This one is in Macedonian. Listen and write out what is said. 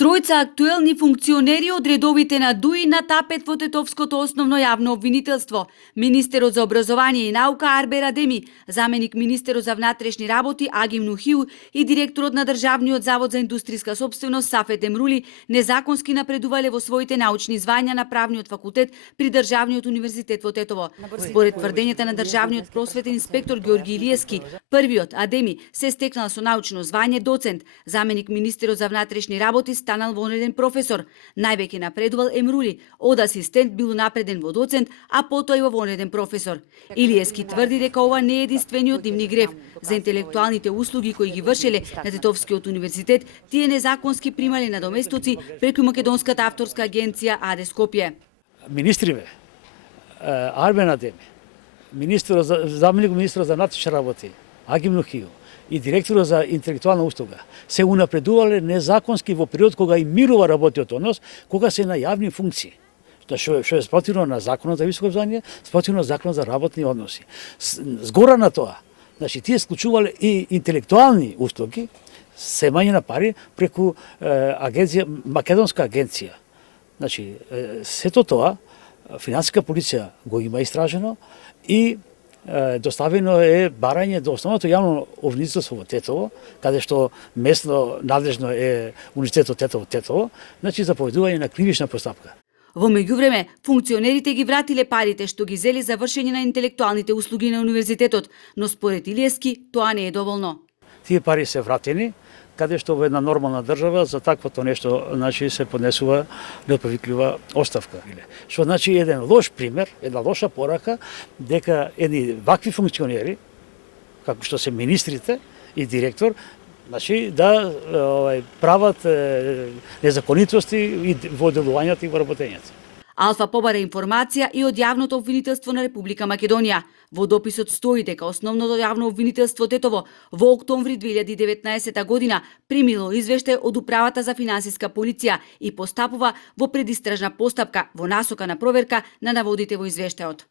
Тројца актуелни функционери од редовите на ДУИ на тапет во Тетовското основно јавно обвинителство. Министерот за образование и наука Арбер Адеми, заменик министерот за внатрешни работи Агим Нухиу и директорот на Државниот завод за индустријска сопственост Сафет Емрули незаконски напредувале во своите научни звања на правниот факултет при Државниот универзитет во Тетово. Според тврдењата на државниот просветен инспектор Ѓорги Илиевски, првиот Адеми се стекнал со научно звање доцент, заменик министерот за внатрешни работи станал вонреден професор. Највеќе напредувал Емрули, од асистент бил напреден во доцент, а потоа и во вонреден професор. Илиевски тврди дека ова не е единствениот нивни грев. За интелектуалните услуги кои ги вршеле на Тетовскиот универзитет, тие незаконски примале надоместоци преку Македонската авторска агенција АД Скопје. Министриве, Арбер Адеми, заменик министерот за внатрешни работи Агим Нухиу и директорот за интелектуална услуга се унапредувале незаконски во период кога и мирува работниот однос, кога се на јавни функции. Што е спротивно на законот за високо образование, спротивно на законот за работни односи. Згора на тоа, значи тие склучувале и интелектуални услуги, семање на пари преку агенција, Македонска агенција. Значи, сето тоа финансиска полиција го има истражено и доставено е барање до основното јавно обвинителство во Тетово, каде што местно надлежно е Универзитетот Тетово, значи заповедување на кривична постапка. Во меѓувреме, функционерите ги вратиле парите што ги зели за вршење на интелектуалните услуги на универзитетот, но според Илиевски тоа не е доволно. Тие пари се вратени, каде што во една нормална држава за таквото нешто значи се поднесува неотповиклива оставка. Што значи еден лош пример, една лоша порака дека едни вакви функционери, како што се министрите и директор, значи да прават незаконитости и во делувањето и во работењето. Алфа побара информација и од јавното обвинителство на Република Македонија. Во дописот стои дека основното јавно обвинителство Тетово во октомври 2019 година примило извештај од Управата за финансиска полиција и постапува во предистражна постапка во насока на проверка на наводите во извештајот.